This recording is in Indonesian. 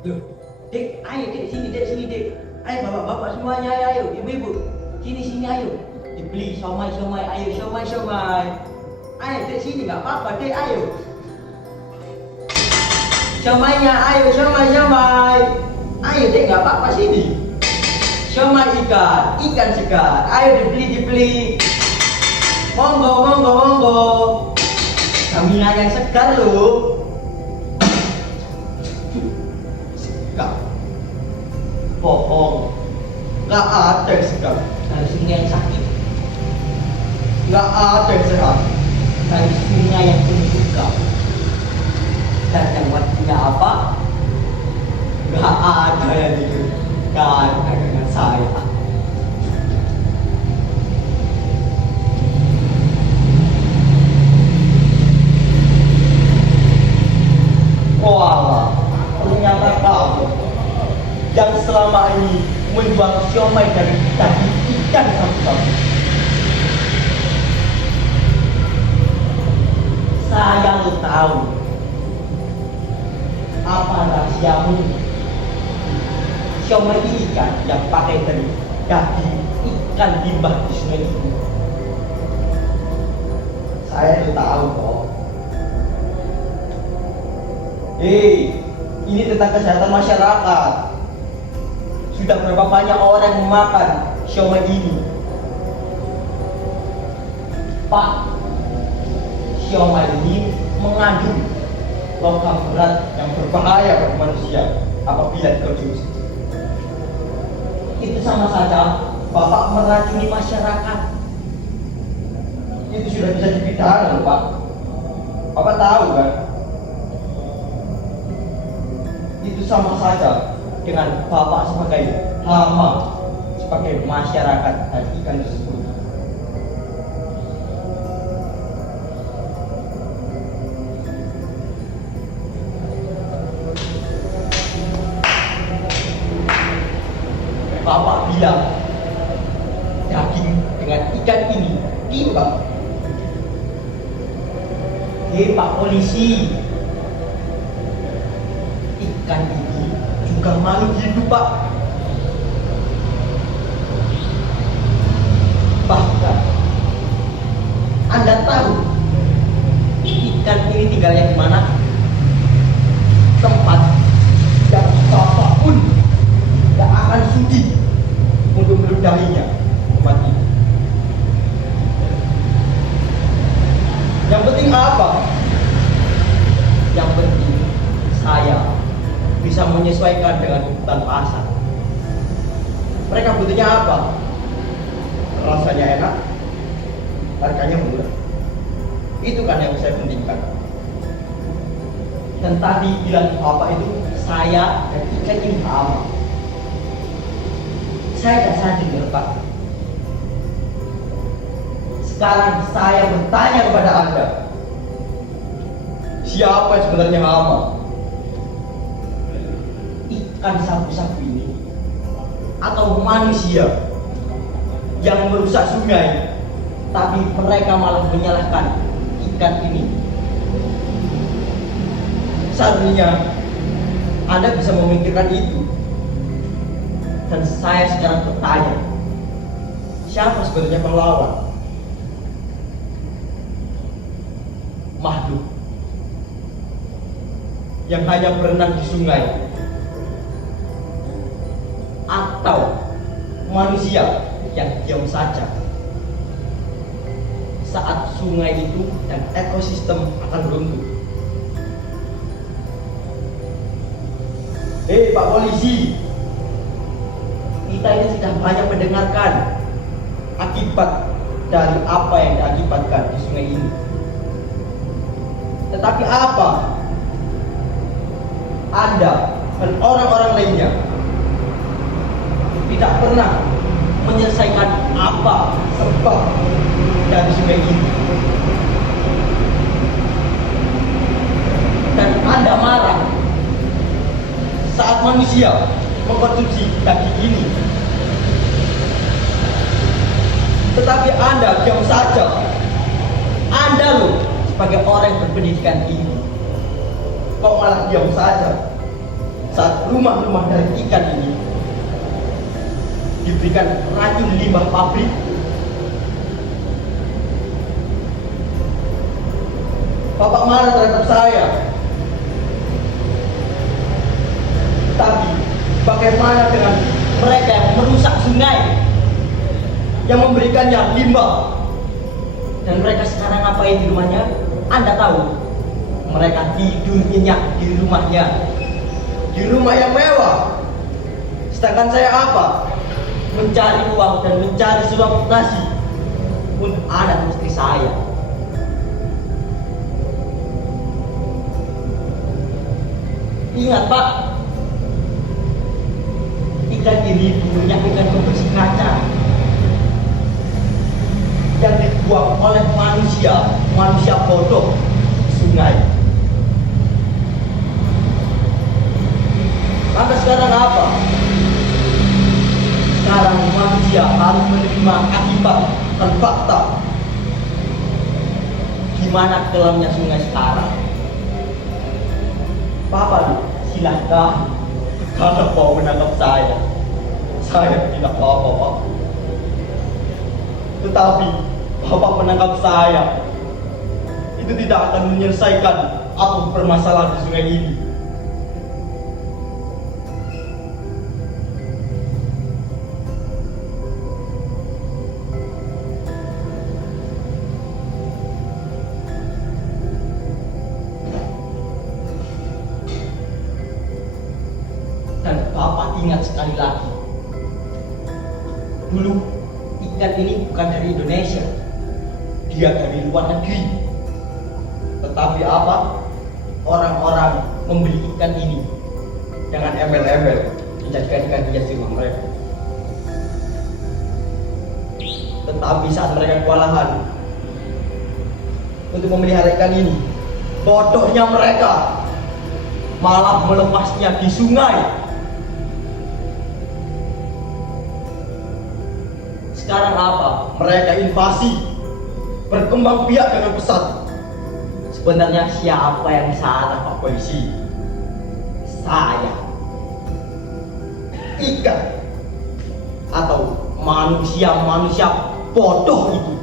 Loh, dek, ayo dek sini dek. Ayo bapak-bapak semuanya, ayo ibu-ibu, sini ayo. Dibeli somai, ayo somai. Ayo dek sini nggak apa-apa dek, ayo. Somainya, ayo somai. Ayo dek nggak apa-apa sini. Somai ikan segar. Ayo dibeli. Monggo. Samina yang segar loh. Segar. Bohong. Nggak ada yang segar. Dari singa yang sakit. Nggak ada yang segar. Dari singa yang terbuka. Dan yang waktunya apa? Nggak ada yang diberikan dengan saya. Wah, ternyata kamu yang selama ini menjual siomay dari daging ikan satu-satu. Saya lo tahu apa rahasiamu. Siomay ikan yang pakai dari daging ikan limbah di sungai itu. Saya lo tahu kok. Ini tentang kesehatan masyarakat. Sudah berapa banyak orang yang memakan siomay ini? Pak, siomay ini mengandung logam berat yang berbahaya bagi manusia apabila dikonsumsi. Itu sama saja Bapak meracuni masyarakat. Itu sudah bisa dipidana loh Pak. Bapak tahu kan? Itu sama saja dengan Bapak sebagai hama, sebagai masyarakat dan ikan tersebut. Bapak bilang daging dengan ikan ini timbang. Pak polisi, ikan ini juga makhluk hidup Pak. Bahkan Anda tahu ikan ini tinggalnya di mana? Tempat yang Bapak pun tidak akan sudi untuk meludahinya. Tempat ini. Yang penting apa? Yang penting saya bisa menyesuaikan dengan kebutuhan pasar. Mereka butuhnya apa? Rasanya enak, harganya murah. Itu kan yang saya pentingkan. Dan tadi bilang apa itu saya dan ikan ini sama. Saya tidak sadar Pak. Sekarang saya bertanya kepada Anda, siapa yang sebenarnya hama? Ikan sapu-sapu ini atau manusia yang merusak sungai, tapi mereka malah menyalahkan ikan ini? Seharusnya Anda bisa memikirkan itu. Dan saya sekarang bertanya, siapa sebenarnya pahlawan? Makhluk yang hanya berenang di sungai, atau manusia yang diam saja saat sungai itu dan ekosistem akan runtuh? Pak polisi, kita ini sudah banyak mendengarkan akibat dari apa yang diakibatkan di sungai ini. Tetapi apa Anda dan orang-orang lainnya tidak pernah menyelesaikan apa sebab dari sungai ini? Dan Anda marah saat manusia mengkonsumsi daging ini. Tetapi Anda diam saja. Anda loh sebagai orang yang berpendidikan tinggi, kok malah diam saja saat rumah-rumah dari ikan ini diberikan racun limbah pabrik. Bapak marah terhadap saya. Tapi bagaimana dengan mereka yang merusak sungai, yang memberikannya limbah? Dan mereka sekarang ngapain di rumahnya? Anda tahu? Mereka tidur nyenyak di rumahnya, di rumah yang mewah. Sedangkan saya apa? Mencari uang dan mencari suap nasi untuk anak istri saya. Ingat Pak, ikan ini dulunya ikan pembersih kaca yang dibuang oleh manusia bodoh di sungai. Maka sekarang apa? Sekarang manusia harus menerima akibat dan fakta gimana kelamnya sungai sekarang. Bapak silahkan kalau mau menangkap saya tidak apa-apa Pak. Tetapi Bapak menangkap saya itu tidak akan menyelesaikan apa permasalahan di sungai ini. Dan Bapak ingat sekali lagi, dulu ikan ini bukan dari Indonesia, dia dari luar negeri. Tetapi apa? Orang-orang membeli ikan ini dengan embel-embel dijadikan ikan hias di rumah mereka. Tetapi saat mereka kewalahan untuk memelihara ikan ini, bodohnya mereka malah melepasnya di sungai. Sekarang apa? Mereka invasi, berkembang biak dengan pesat. Sebenarnya siapa yang salah Pak Polisi? Saya, ikan, atau manusia bodoh itu?